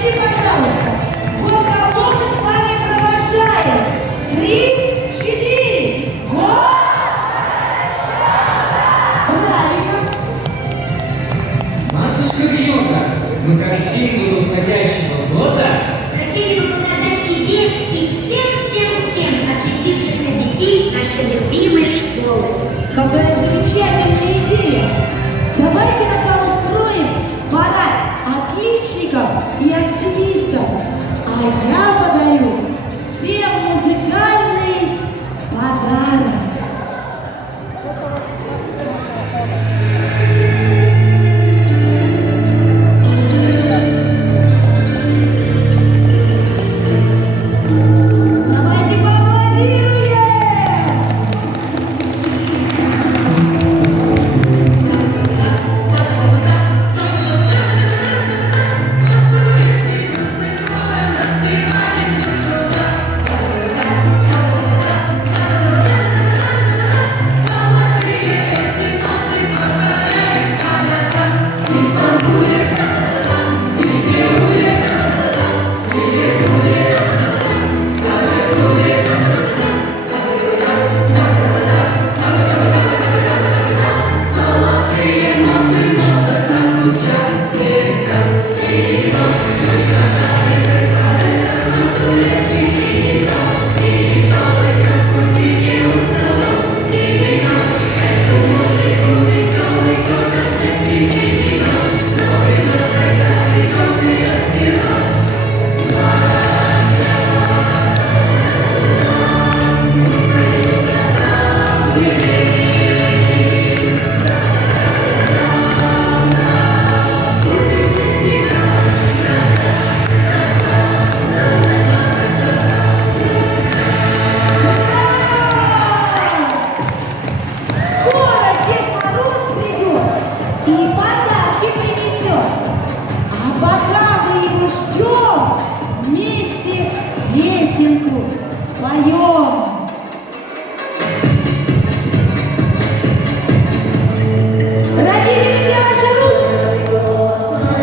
Смотрите, пожалуйста. Вот кого мы с вами провожаем. 3, 4. Вот! Правильно. Матушка Вьюга, мы как символ уходящего года хотели бы показать тебе и всем отличившихся детей нашей любимой школы. Какая замечательная идея. Давайте тогда устроим парад отличников и активистов. А я подарю всем музыкальный подарок. Давайте поаплодируем! Скоро Дед Мороз придет и подарки принесет. А пока мы его ждем, вместе песенку споем. Родители, где ваши ручки? Громче поем!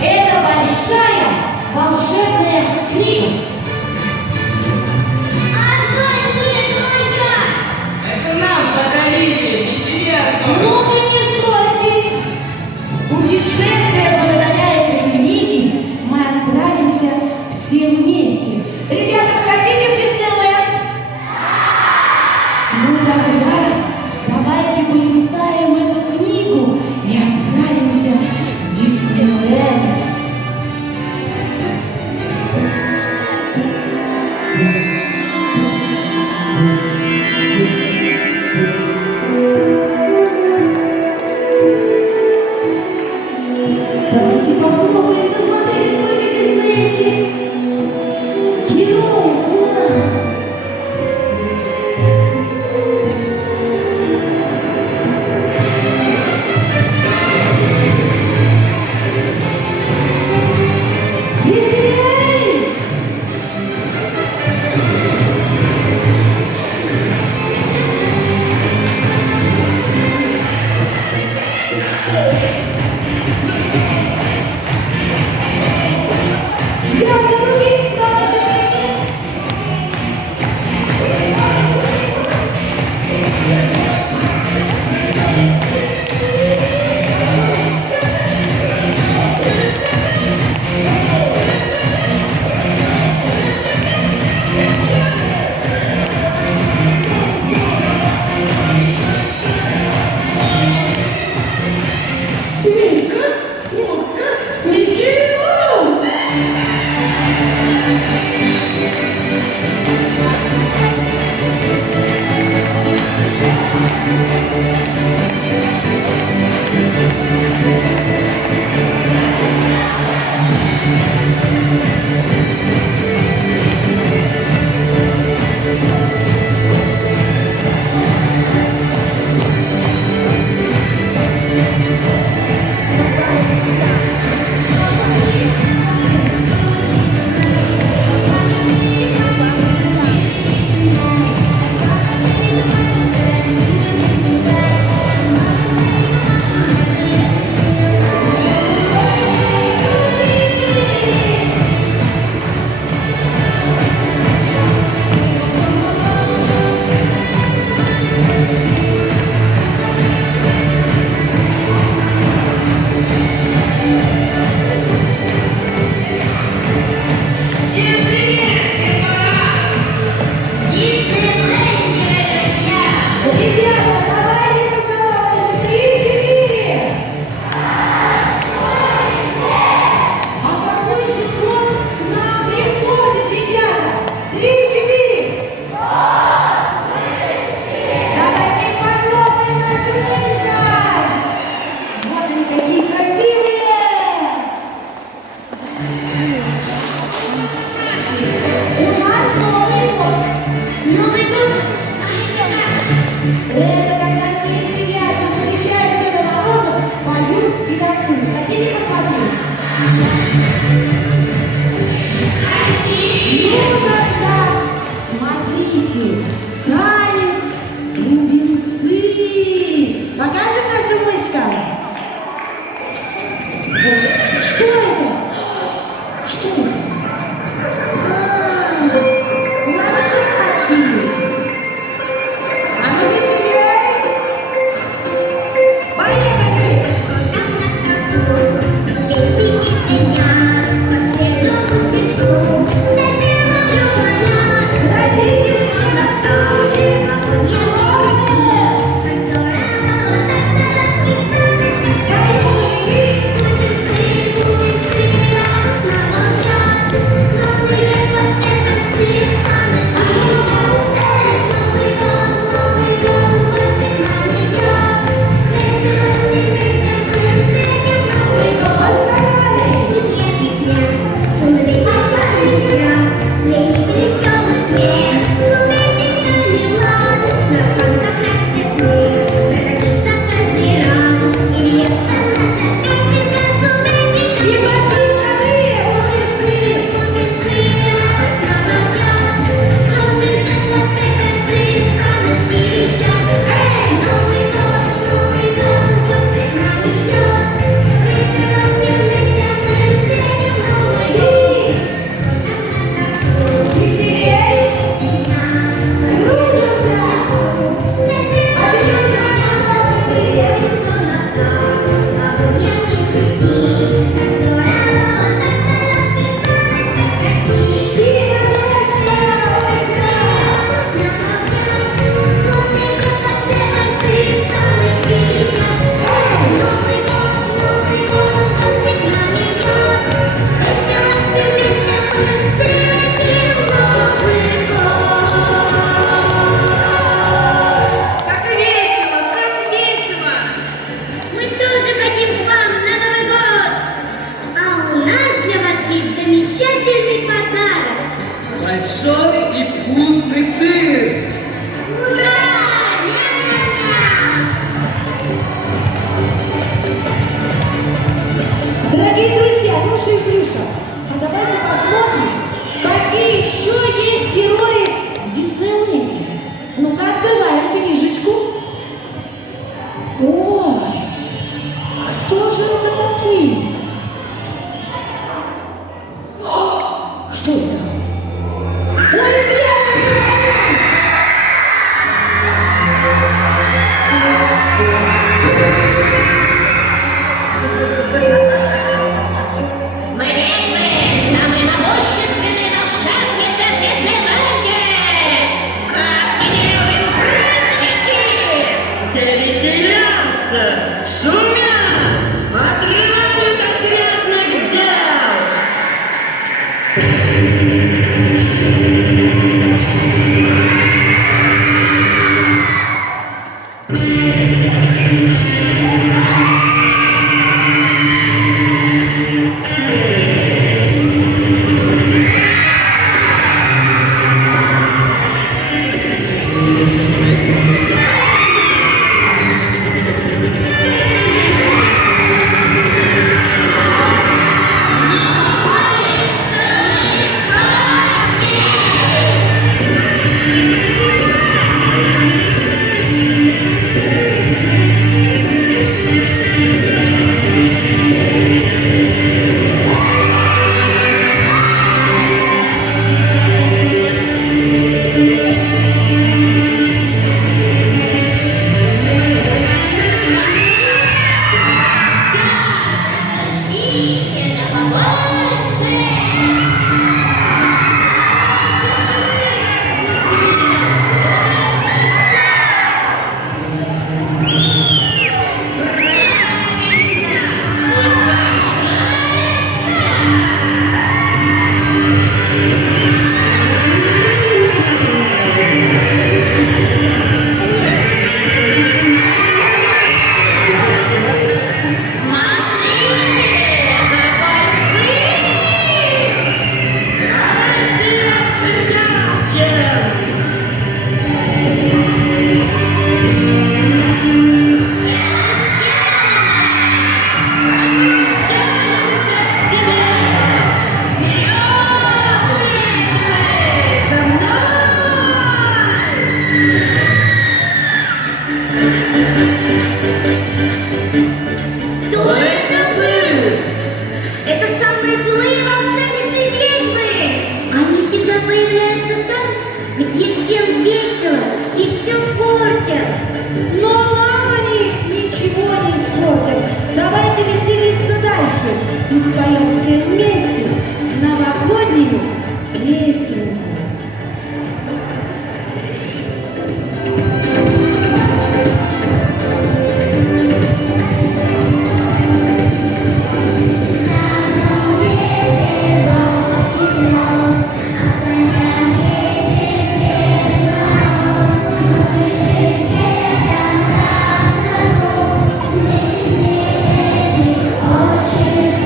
Это большая волшебная книга. это нам подарили, не тебе одной. Ну вы не ссорьтесь. В путешествие благодаря этой книге мы отправимся все вместе. Ребята, хотите в Диснейленд? Ну тогда давайте полистаем эту книгу и отправимся в Диснейленд. Давайте попробуем посмотреть, сколько диснеевских героев у нас. веселятся, шумят, отрывают от грязных дел. Кто это был? Это самые злые волшебницы-ведьмы! Они всегда появляются там, где всем весело и все портят. Но нам они ничего не испортят. Давайте веселиться дальше и споем все вместе новогоднюю песенку.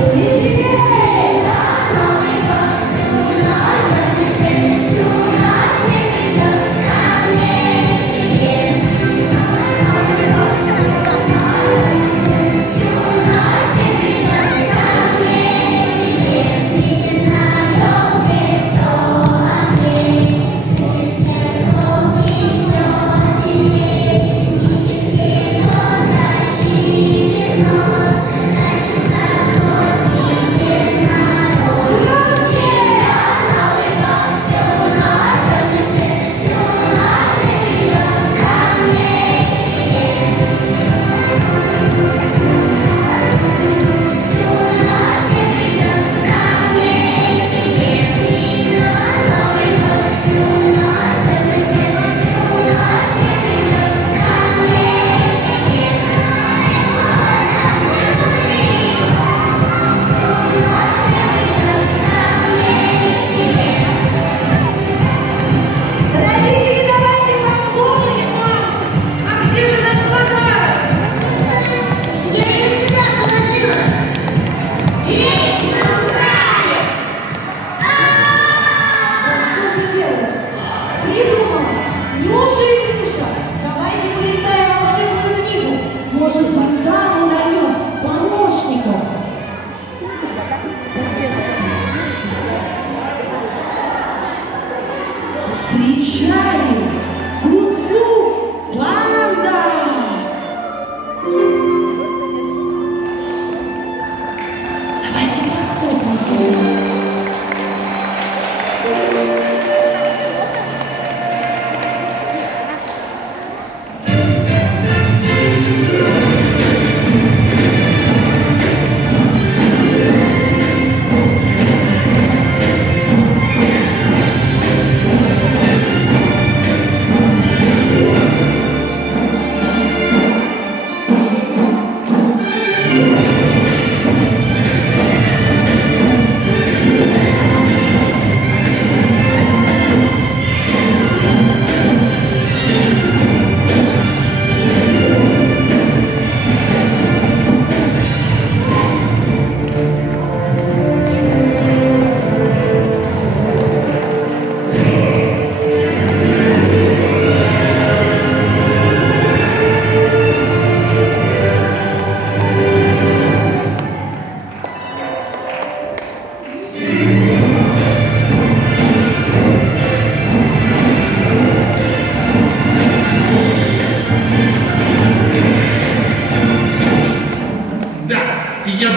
Веселее!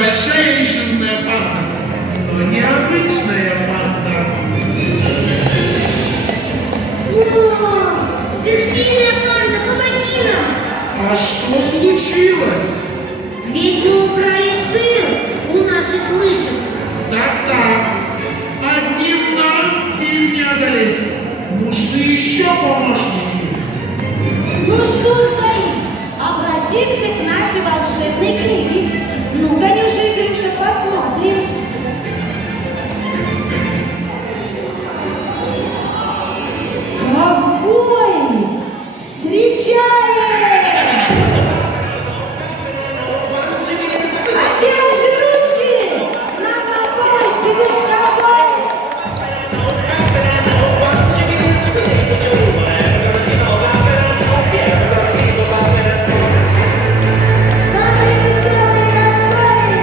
большая и жирная панда, но необычная панда. О, сверхсильная панда, помоги нам! А что случилось? Ведь мы украли сыр у наших мышек. Так-так, одним нам их не одолеть. Нужны еще помощники. Ну что стоим? Обратимся к нашей волшебной книге. Ну-ка, Нюша, посмотрим. Ковбой! Встречаем! А где ваши ручки? Нам на помощь бегут ковбои! Самые веселые ковбои!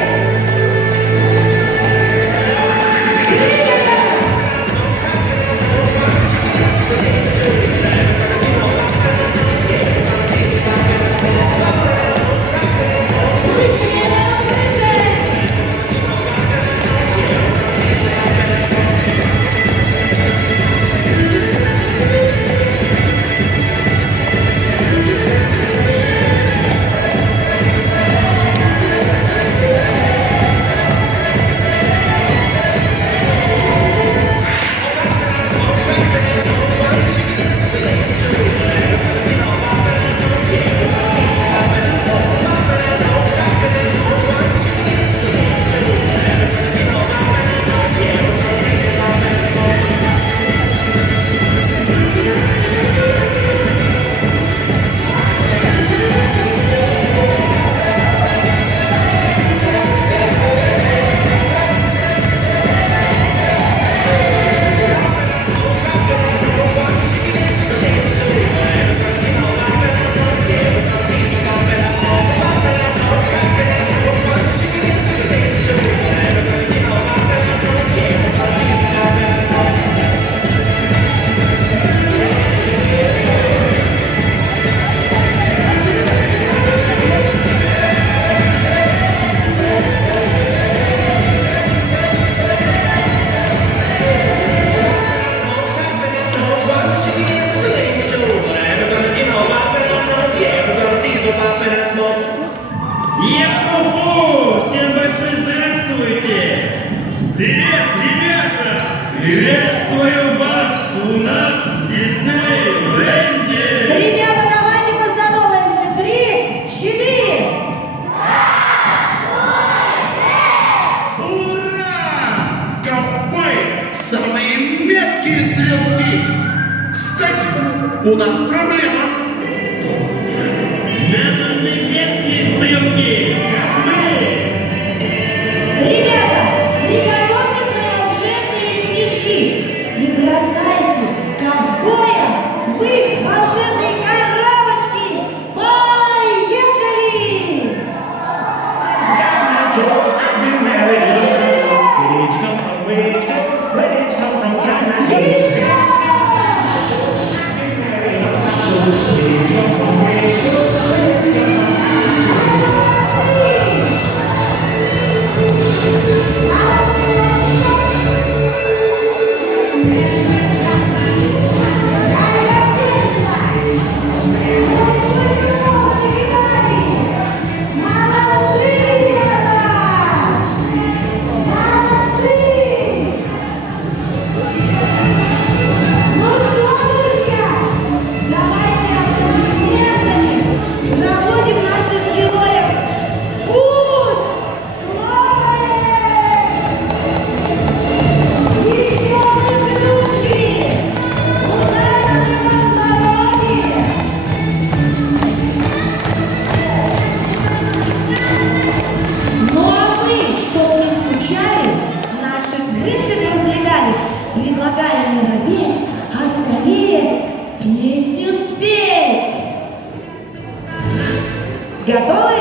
Йо-хо-хо! Всем большое здравствуйте! Привет, ребята! Приветствую вас у нас в Диснейленде! Ребята, давайте поздороваемся. 3, 4. Ура! Ковбои! Самые меткие стрелки! Кстати, у нас проблема. Нам нужны меткие стрелки, как мы! Ребята, приготовьте свои волшебные снежки и бросайте ковбоя в их волшебные коробочки. Поехали! Молодцы, ребята! Молодцы! Ну что, друзья, давайте аплодисментами проводим наших героев в путь! Хлопаем! Еще выше ручки! Удачи вам здоровья! Ну а мы, чтобы не скучали, наших крышек развлекали, предлагаем не робеть, а скорее песню спеть. Готовы?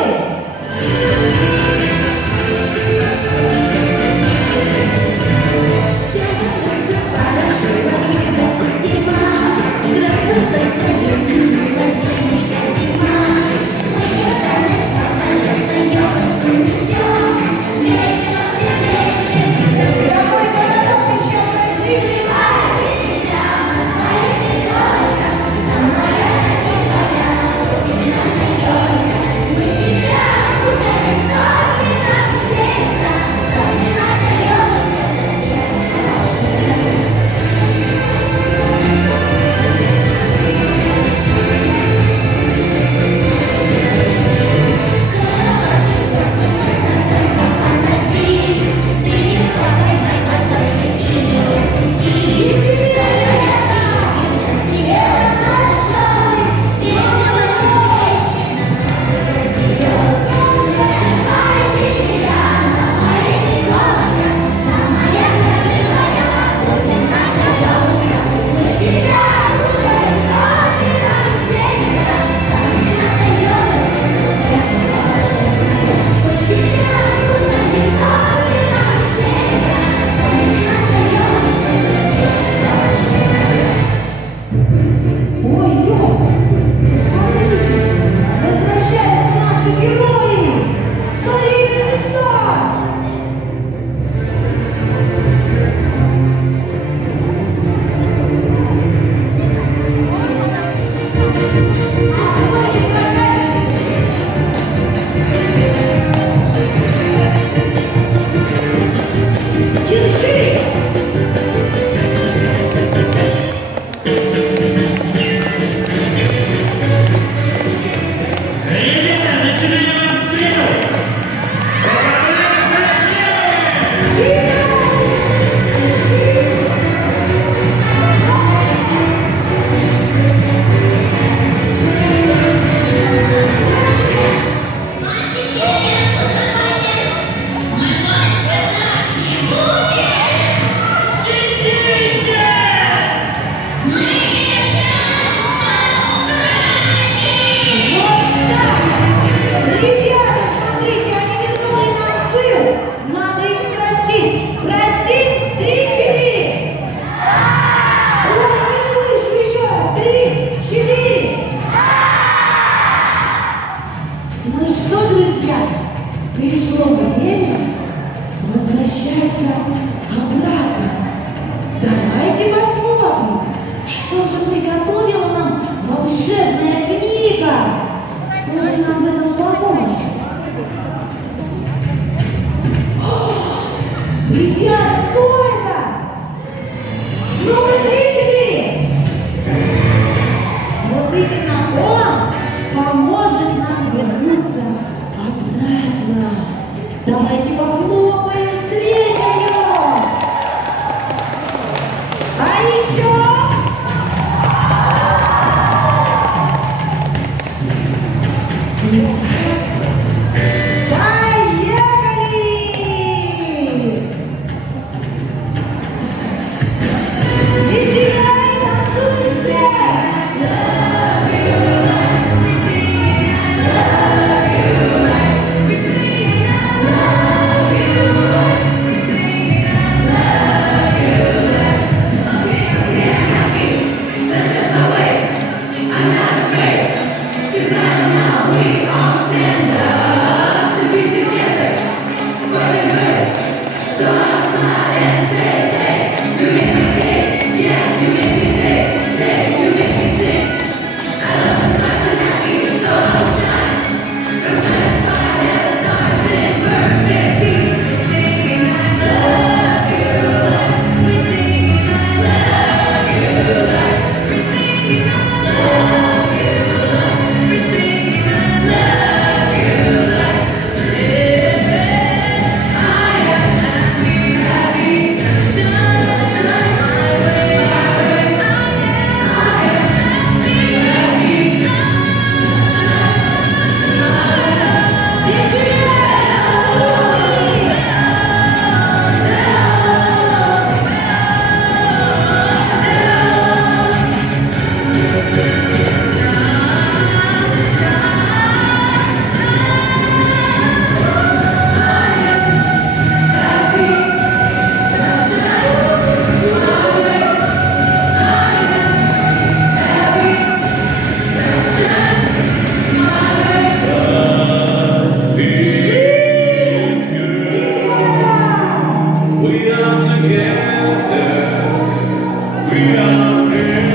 Зима, мы Ребят, кто это? Ну, родители! Вот именно он поможет нам вернуться обратно. Давайте похлопаем, встретим его! А еще... Поехали! Веселей танцуйте! We are together. We are friends.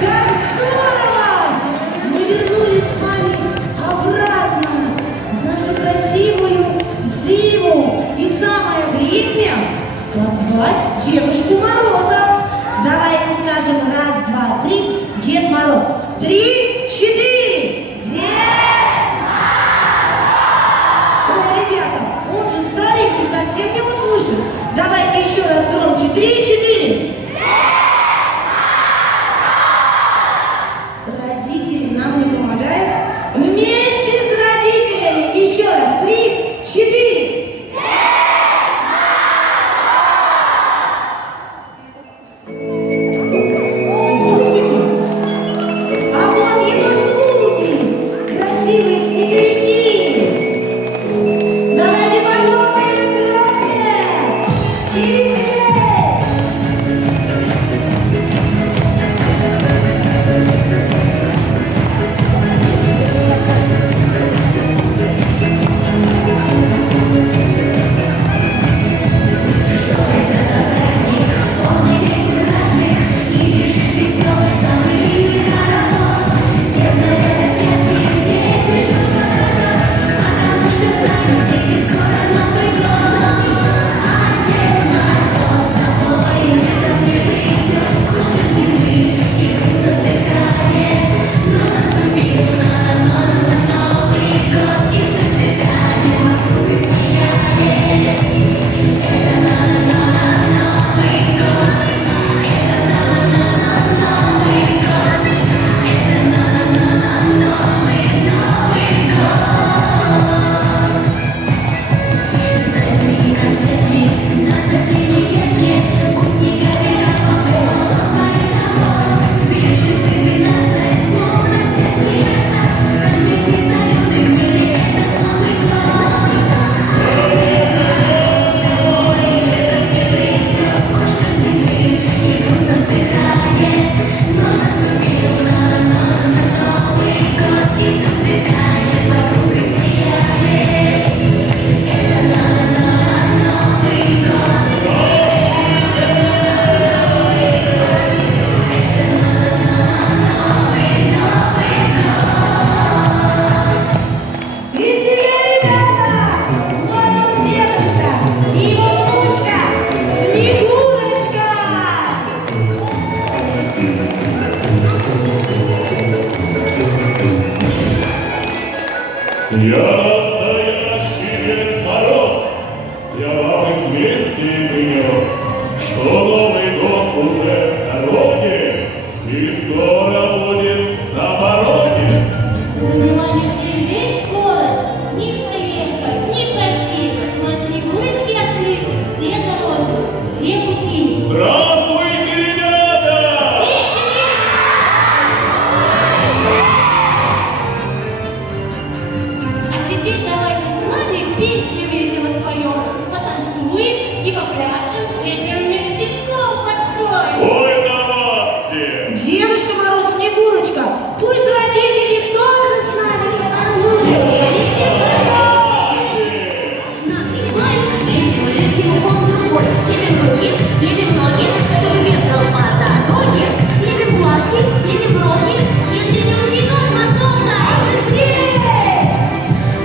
Как здорово! Мы вернулись с вами обратно в нашу красивую зиму. И самое время позвать Дедушку Мороза. Давайте скажем раз, два, три. Дед Мороз. 3, 4. Дед Мороз! Ой, ребята, он же старенький, совсем не услышит. Давайте еще раз громче. 3, 4. Родители нам не помогают. Вместе с родителями. Еще раз. 3, 4. Вы слышите? А вот настоящий Дед Мороз. Я вам известие принес, что Новый год уже в дороге и скоро будет на пороге. Занимаете весь город, не проехать, не пройти, но снегурочки открыты все дороги, все пути. Здравствуйте, ребята! А теперь давайте с нами песню весело споем, потанцуем и попляшем, слепим вместе кол большой. Ой, давайте! Девушка Мороз, Снегурочка, пусть родители тоже с нами танцуют. Нагреваешь, лепим он другой. Лепим руки, лепим ноги, чтобы ветром по дороге. Лепим глазки, лепим бровки, и длиннющий нос морковка.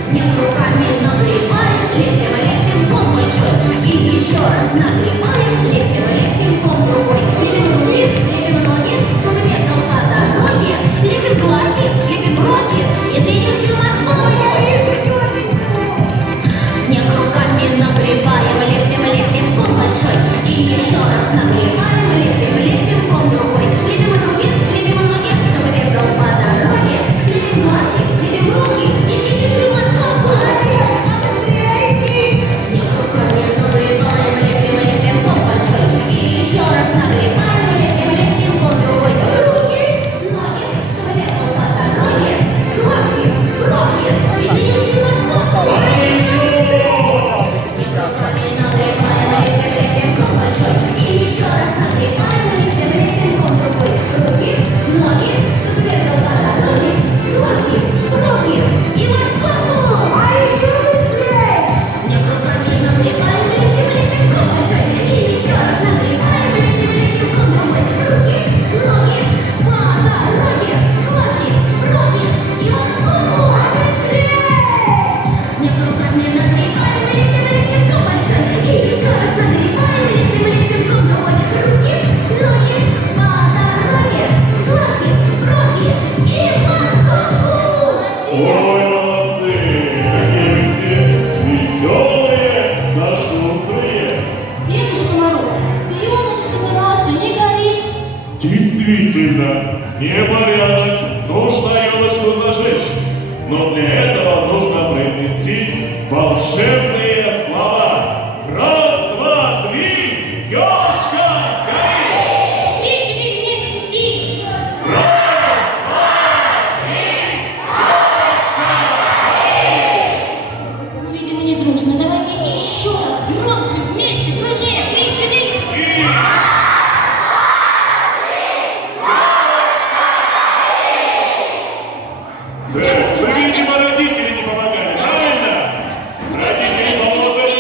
Снег руками нагреваешь, лепим ком большой. И еще раз нагреваешь, лепим ком другой. Лепим руки, лепим ноги, чтобы ветром по дороге. Лепим глазки, лепим бровки, и длиннющий морковка. Снег руками нагреваем, лепим ком большой. И еще раз нагреваем, лепим ком другой. Лепим руки, лепим ноги, чтобы бегал по дороге. Лепим глазки, лепим руки, и длиннющий морковку. Снег руками нагреваем, лепим ком большой. И еще раз нагреваем, лепим ком другой. Руки, ноги, чтобы бегал по дороге. Глазки, руки, и длиннющий морковку. Руками нагреваем, лепим ком большой. И еще раз нагреваем, лепим ком другой. Руки, ноги, чтобы бегал по дороге. Глазки, руки и морковку. Снег руками нагреваем, лепим ком большой. И еще раз нагреваем, лепим ком другой. Руки, ноги, по дороге. Глазки, руки и морковку. Снег руками нагреваем, лепим ком большой. И еще раз нагреваем, лепим ком другой. Руки, ноги, по дороге. Глазки, руки и морковку. Ой, молодцы! Какие все веселые, да шустрые! Дедушка Мороз, пеленочка наша не горит. Действительно, непорядок. Нужно елочку зажечь. Но для этого нужно произнести волшебные слова. Раз, два, три, елочка горит! 3, 4 вместе и... Ну, видимо, не дружно. Давайте еще раз громче вместе дружим. 3, 4. Вы видимо, родители не помогали, правильно? Родители поможет.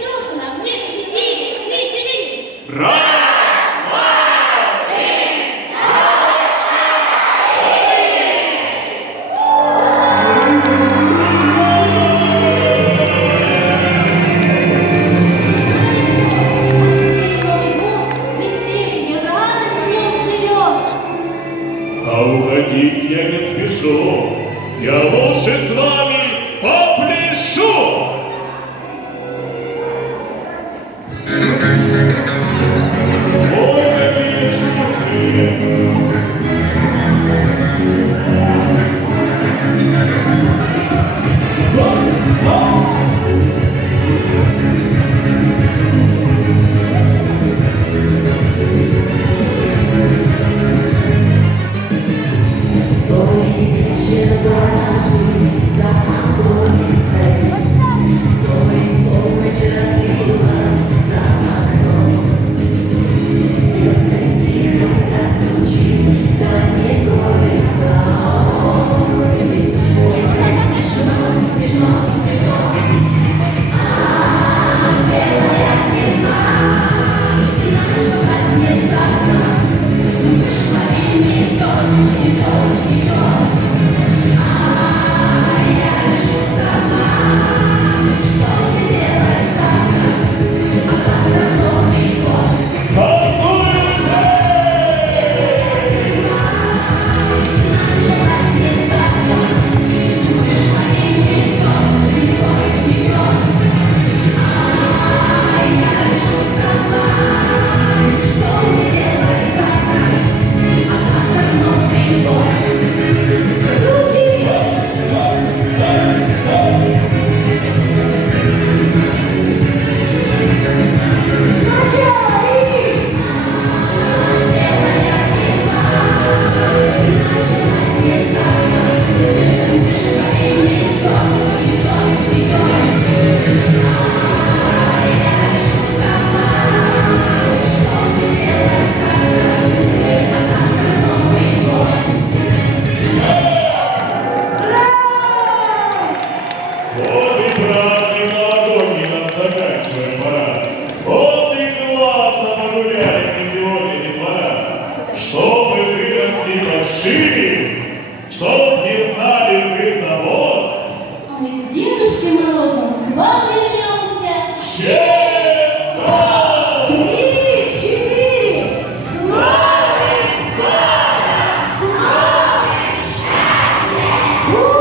Дружно вместе и 3, 4. Раз! Веселье, радость в нем живет. А уходить я не спешу. Я лучше с вами попляшу. Ой, какие шумные. У!